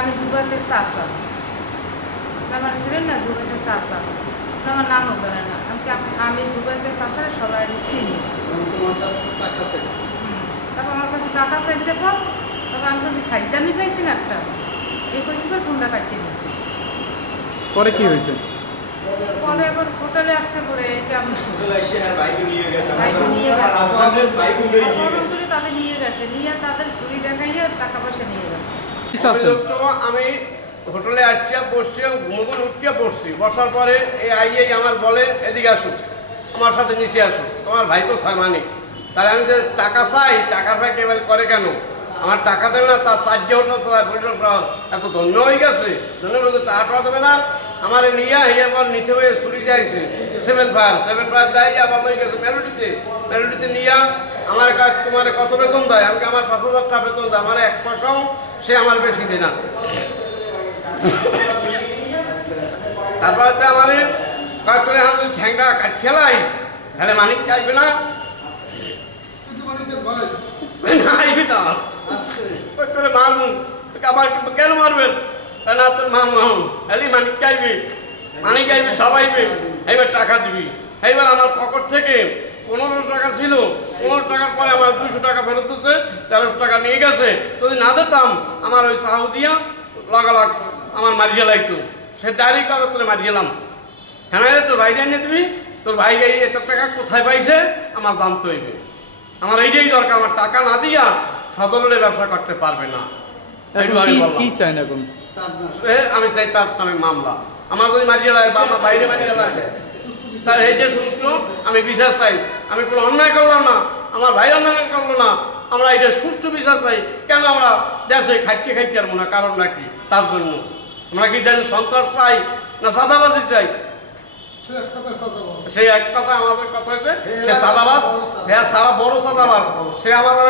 আমি জুবাইরের চাচা, আমার ছিলেন না জুবাইরের চাচা, আমার নামও জানে না। আমি জুবাইরের চাচারে সবাই চিনি। তারপর আমার কাছে টাকা চাইছে, পর তারপর আমি কাছে খাইতামই পাইছি না একটা, এই কইছি পর ফোনটা কাটিয়ে দিচ্ছি। পরে কি হয়েছে? পরে এবার হোটেলে আসছে, পরে এটা আমি তাদের নিয়ে গেছে, নিয়ে তাদের ছুরি দেখাইয়া টাকা পয়সা নিয়ে গেছে। আমি হোটেলে আসছিয়া বসছি, ঘুমগুন উঠিয়া বসছি, বসার পরে এই আইয়েই আমার বলে এদিকে আসো, আমার সাথে নিচে আসো, তোমার ভাই কোথায় মানে? তাহলে আমি যে টাকা চাই, টাকা চাই এবার করে কেন? আমার টাকা দেবে না, তার চারটে হোটেল চালায়, বরিশাল শহর এত ধন্য হয়ে গেছে, ধন্য বলতে টাকা দেবে না। আমার নিয়ে এবার নিচে হয়ে ছুরি যাইছে 7 ফায়ার দেয়, আবার হয়ে গেছে মেলোডিতে নিয়ে আমার কাজ তোমার কত বেতন দেয়? আমাকে আমার 5,000 টাকা বেতন দেয়, আমার 1 পয়সাও সে আমার বেশি দেয় না। তারপর আমার তোরে আমি ঠ্যাংটা খেলাই, তাহলে মানিক চাইবে না, আইবি না তোরে মারবো। আবার কেন মারবেন? না তোর মারবি, মানিক চাইবি, মানিক চাইবি, সবাই এইবার টাকা দিবি। এইবার আমার পকেট থেকে 15 টাকা ছিল, 15 টাকার পরে আমার 200 টাকা ফেরত দিচ্ছে, 1300 টাকা নিয়ে গেছে। যদি না দিতাম আমার ওই সাউদিয়া লাগালাগ আমার মারিয়ে লাগতো, সে ডাইরেক্ট কাগজ করে মারিয়ে গেলাম। হ্যাঁ তোর ভাই জানিয়ে দিবি, তোর ভাই এই এত টাকা কোথায় পাইছে আমার জানতে হইবে। আমার এইটাই দরকার, আমার টাকা না দিয়া সদরের ব্যবসা করতে পারবে না। আমি চাই তার নামে মামলা, আমার যদি মারিয়ে লাগে বা আমার বাইরে মারিয়ে লাগে, তার এই যে সুষ্ঠু আমি বিচার চাই। আমি কোনো অন্যায় করলাম না, আমার ভাই অন্যায় করলো না, আমরা এটা সুষ্ঠু বিচার চাই। কেন আমরা দেশে খাইতে পারবো না? কারণ নাকি তার জন্য আমরা কি দেশে সন্ত্রাস চাই না চাঁদাবাজি চাই? সেই এক কথা আমাদের কথা হচ্ছে সে চাঁদাবাজ, হ্যাঁ সারা বড় চাঁদাবাজ। সে আমাদের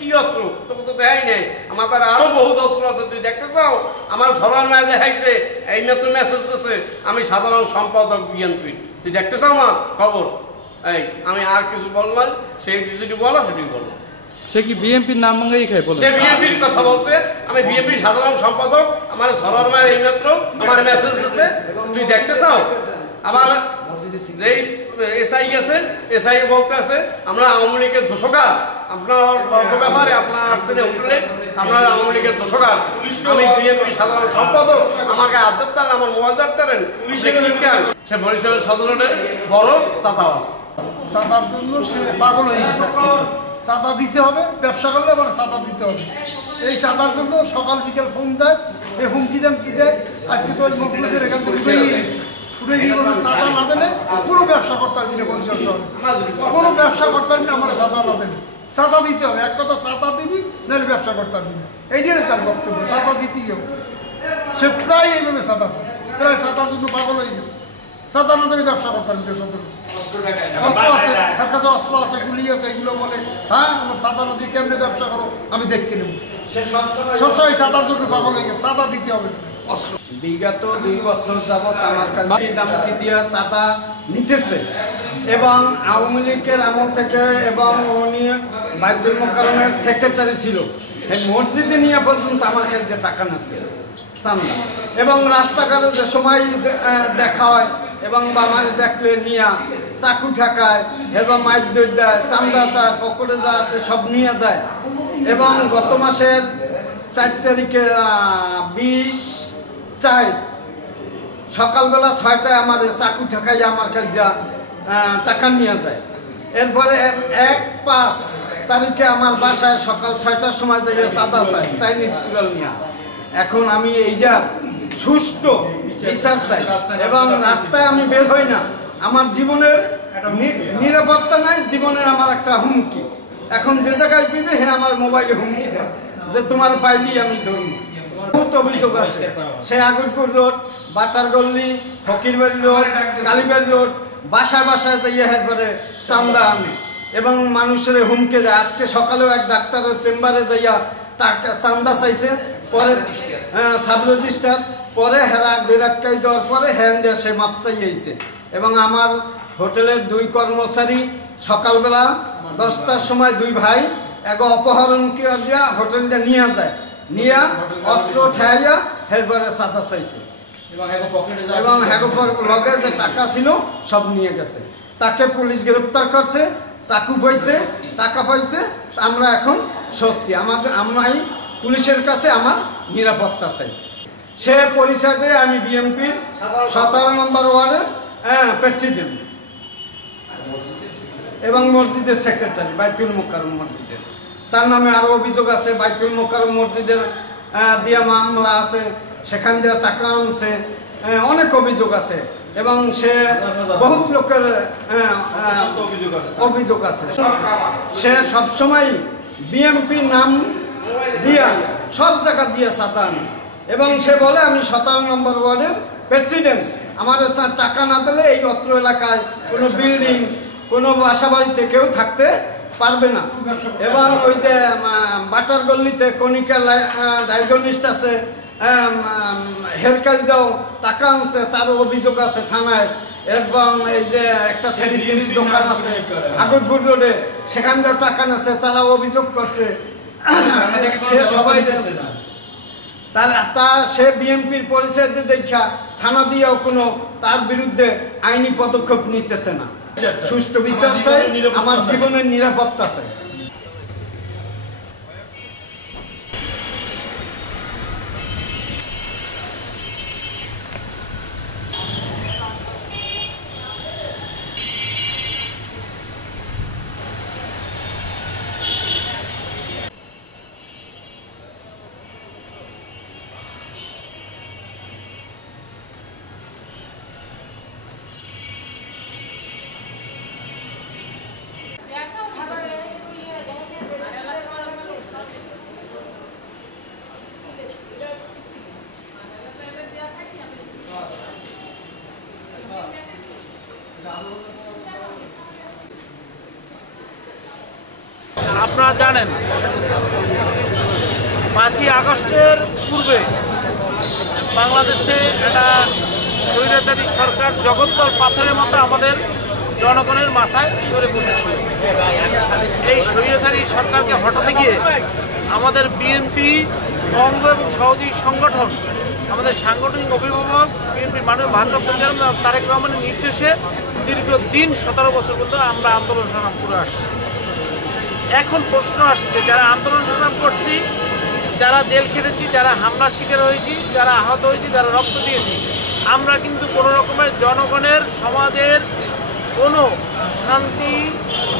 কি অস্ত্র তোকে তো দেখাই নেই, আমাদের আরো বহুত অস্ত্র আছে। তুই দেখতে চাও? আমার সবার মেয়ে দেখাইছে, এই নতুন মেসেজ দিচ্ছে আমি সাধারণ সম্পাদক বিএনপি। তুই দেখতে চাও না খবর? এই আমি আর কিছু বললাম, সেই যদি বলো সেটি বলো। সে কি বিএনপির নাম মাঙ্গাই খায়? সে বিএনপির কথা বলছে, আমি বিএনপির সাধারণ সম্পাদক, আমার সরার মায়ের এই মাত্র আমার মেসেজ দিচ্ছে। তুই দেখতে চাও? আবার যেই এসআই গেছে, এসআই বলতে আছে আমরা আওয়ামী লীগের দোষকার, আপনার ব্যাপারে আপনার আসছেন উঠলে আপনার আওয়ামী লীগের দোষকার। আমি বিএনপির সাধারণ সম্পাদক, আমাকে আড্ডার তারেন, আমার মোবাইল ডাক্তারেন। সে বরিশালের সদরের বড় চাঁদাবাজ। চাঁদার জন্য সে পাগল হয়ে গেছে। চাঁদা দিতে হবে, ব্যবসা করলে আবার চাঁদা দিতে হবে। এই চাঁদার জন্য সকাল বিকেল ফোন দেয়, এই হুমকি দামকি দেয়। আজকে তো মুখলেসের এখান থেকে উঠে গিয়ে বলে চাঁদা না দিলে কোনো ব্যবসা করতে পারবি না, বরিশাল শহরে কোনো ব্যবসা করতে পারবি না, আমার চাঁদা না দিলে। চাঁদা দিতে হবে, এক কথা চাঁদা দিবি নাহলে ব্যবসা করতে পারবি না, এইটাই তার বক্তব্য। চাঁদা দিতেই হবে, সে প্রায় এইভাবে চাঁদা চায়, প্রায় চাঁদার জন্য পাগল হয়ে গেছে। চাঁদা না দিলে ব্যবসা করতে পারবি না। অস্ত্র আছে, তার কাছে অস্ত্র আছে, গুলি আছে, এগুলো বলে হ্যাঁ আমার চাঁদা না দিয়ে কেমনে ব্যবসা করো আমি দেখতে নেব। সবসময় চাঁদার জন্য পাগল হয়ে গেছে, চাঁদা দিতে হবে। বিগত 2 বছর যাবৎ আমার কাছে দামকি দিয়া চাঁদা নিতেছে এবং আওয়ামী লীগের আমল থেকে, এবং উনি বাইতুল মোকাররমের সেক্রেটারি ছিল, এই মসজিদে নিয়ে পর্যন্ত আমার কাছে টাকা নিচ্ছে চাঁদা। এবং রাস্তাঘাটে যে সময় দেখা হয় এবং আমার দেখলে নিয়ে চাকু ঠেকায় এবং মাইক দই দেয়, চান্দা চায়, পকেটে যা আছে সব নিয়ে যায়। এবং গত মাসের 4 তারিখে 20/4 সকালবেলা 6টায় আমার চাকু ঠেকাই আমার কাছে দেওয়া টাকা নিয়ে যায়। এরপরে 1/5 তারিখে আমার বাসায় সকাল 6টার সময় যাই চাঁদা চাই, চাইনিজ কুড়াল নিয়ে। এখন আমি এইটা সুষ্ঠু বিচার চাই এবং রাস্তায় আমি বের হই না। আমার জীবনের নিরাপত্তা নাই, জীবনের আমার একটা হুমকি। এখন যে জায়গায় পিবে হ্যাঁ আমার মোবাইলে হুমকি দেয় যে তোমার পাইলি আমি ধরব। বহুত অভিযোগ আছে, সেই আগরপুর রোড, বাটারগল্লি, ফকিরবাড়ি রোড, কালীবাড়ি রোড, বাসায় বাসায় যাইয়া একবারে চান্দা আমি এবং মানুষের হুমকে যায়। আজকে সকালেও এক ডাক্তারের চেম্বারে যাইয়া টাকা চান্দা চাইছে, পরে সাব রেজিস্ট্রার, পরে হেরা বিরাটকাই দেওয়ার পরে হ্যান্ড দিয়ে সে মাপ চাইছে। এবং আমার হোটেলের 2 কর্মচারী সকালবেলা 10টার সময় 2 ভাই এক অপহরণ দিয়া হোটেলটা নিয়ে যায়, নিয়া অস্ত্র ঠেয়াইয়া এরপরে চাঁদা চাইছে এবং হ্যাগোপর লগে যে টাকা ছিল সব নিয়ে গেছে। তাকে পুলিশ গ্রেপ্তার করছে, চাকু পাইছে, টাকা পাইছে। আমরা এখন স্বস্তি, আমরাই পুলিশের কাছে আমার নিরাপত্তা চাই। সে পরিচয় দিয়ে আমি বিএনপির 17 নম্বর ওয়ার্ডের প্রেসিডেন্ট এবং মসজিদের সেক্রেটারি, বাইতুল মোকাররম মসজিদের। তার নামে আরও অভিযোগ আছে, বাইতুল মোকাররম মসজিদের দিয়া মামলা আছে, সেখান দিয়ে টাকা আনছে, অনেক অভিযোগ আছে এবং সে বহুত লোকের অভিযোগ আছে। সে সবসময় বিএনপির নাম দিয়া সব জায়গা দিয়ে চাঁদা আনে এবং সে বলে আমি 17 নম্বর ওয়ার্ডের প্রেসিডেন্ট, আমাদের টাকা না দিলে এই অত্র এলাকায় কোনো বিল্ডিং, কোনো বাসা বাড়িতে কেউ থাকতে পারবে না। এবং ওই যে বাটার গল্লিতে কণিকা ডায়াগনিস্ট আছে, হেয়ার দাও টাকা আনছে, তারও অভিযোগ আছে থানায়। এবং এই যে একটা স্যানিটারির দোকান আছে আগরপুর রোডে, সেখান থেকে টাকা নেছে, তারাও অভিযোগ করছে। সে সবাই সে বিএনপির পরিচয় দিয়ে দেখা থানা দিয়েও কোনো তার বিরুদ্ধে আইনি পদক্ষেপ নিতেছে না। সুষ্ঠু বিচার চাই, আমার জীবনের নিরাপত্তা চাই। আপনারা জানেন 5ই আগস্টের পূর্বে বাংলাদেশে একটা স্বৈরাচারী সরকার জগদ্দল পাথরের মতো আমাদের জনগণের মাথায় চড়ে বসেছিল। এই স্বৈরাচারী সরকারকে হটাতে গিয়ে আমাদের বিএনপি অঙ্গ এবং সহযোগী সংগঠন, আমাদের সাংগঠনিক অভিভাবক বিএনপির মাননীয় ভারপ্রাপ্ত চেয়ারম্যান তারেক রহমানের নির্দেশে দীর্ঘদিন 17 বছর পর্যন্ত আমরা আন্দোলন সংগ্রাম করে আসছি। এখন প্রশ্ন আসছে, যারা আন্দোলন সংগ্রাম করছি, যারা জেল খেটেছি, যারা হামলার শিকার হয়েছি, যারা আহত হয়েছি, যারা রক্ত দিয়েছি, আমরা কিন্তু কোনো রকমের জনগণের সমাজের কোনো শান্তি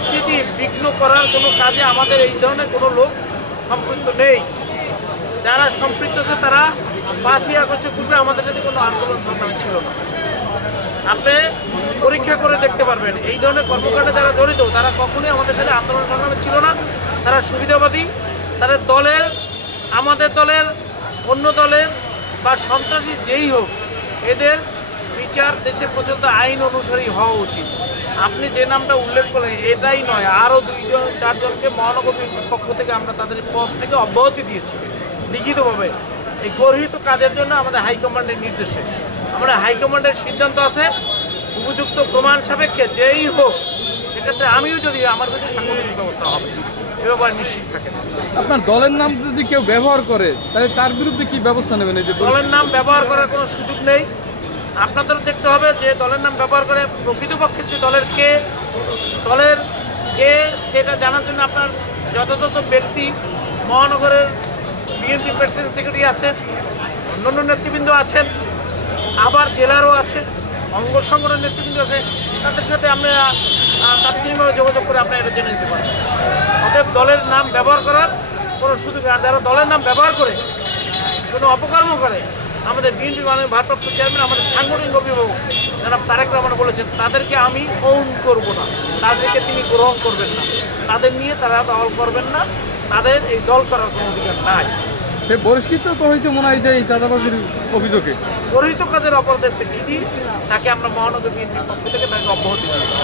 স্থিতি বিঘ্ন করার কোনো কাজে আমাদের এই ধরনের কোনো লোক সম্পৃক্ত নেই। যারা সম্পৃক্ত আছে তারা 5ই আগস্টের পূর্বে আমাদের সাথে কোনো আন্দোলন সংগ্রাম ছিল না। আপনি পরীক্ষা করে দেখতে পারবেন, এই ধরনের কর্মকাণ্ডে যারা জড়িত তারা কখনোই আমাদের সাথে আন্দোলন সংগ্রামে ছিল না। তারা সুবিধাবাদী, তাদের দলের, আমাদের দলের, অন্য দলের বা সন্ত্রাসী যেই হোক, এদের বিচার দেশে পর্যন্ত আইন অনুসারী হওয়া উচিত। আপনি যে নামটা উল্লেখ করলেন এটাই নয়, আরও 2-4 জনকে মহানগর বিএনপির পক্ষ থেকে আমরা তাদের পদ থেকে অব্যাহতি দিয়েছি লিখিতভাবে, এই গর্হিত কাজের জন্য আমাদের হাইকমান্ডের নির্দেশে। আমাদের হাইকমান্ডের সিদ্ধান্ত আছে উপযুক্ত প্রমাণ সাপেক্ষে যেই হোক, সেক্ষেত্রে আমিও যদি আমার কাছে সাংগঠনিক ব্যবস্থা হবে এ ব্যাপারে নিশ্চিত থাকেন। আপনার দলের নাম যদি কেউ ব্যবহার করে তাহলে তার বিরুদ্ধে কি ব্যবস্থা নেবেন? এই যে দলের নাম ব্যবহার করার কোনো সুযোগ নেই। আপনাদেরও দেখতে হবে যে দলের নাম ব্যবহার করে প্রকৃতপক্ষে সে দলের কে সেটা জানার জন্য আপনার যথাযথ ব্যক্তি মহানগরের বিএনপি প্রেসিডেন্ট সেক্রেটারি আছেন, অন্যান্য নেতৃবৃন্দ আছেন, আবার জেলারও আছে, অঙ্গ সংগঠনের নেতৃবৃন্দ আছে, তাদের সাথে আমরা তাৎক্ষণিকভাবে যোগাযোগ করে আপনারা এটা জেনে নিতে পারেন। অতএব দলের নাম ব্যবহার করার কোনো সুযোগ নেই। যারা দলের নাম ব্যবহার করে কোনো অপকর্ম করে, আমাদের বিএনপি মাননীয় ভারপ্রাপ্ত চেয়ারম্যান, আমাদের সাংগঠনিক অভিভাবক যারা তারেক রহমান বলেছেন, তাদেরকে আমি ওন করব না, তাদেরকে তিনি গ্রহণ করবেন না, তাদের নিয়ে তারা দল করবেন না, তাদের এই দল করার কোনো অধিকার নাই। সে বহিষ্কৃত তো হয়েছে মনে হয় যে এই চাঁদাবাজির অভিযোগে। গর্হিত কাজের অপরাধের প্রেক্ষিতে তাকে আমরা মহানগর বিএনপির পক্ষ থেকে তাকে অব্যাহতি দিয়েছি।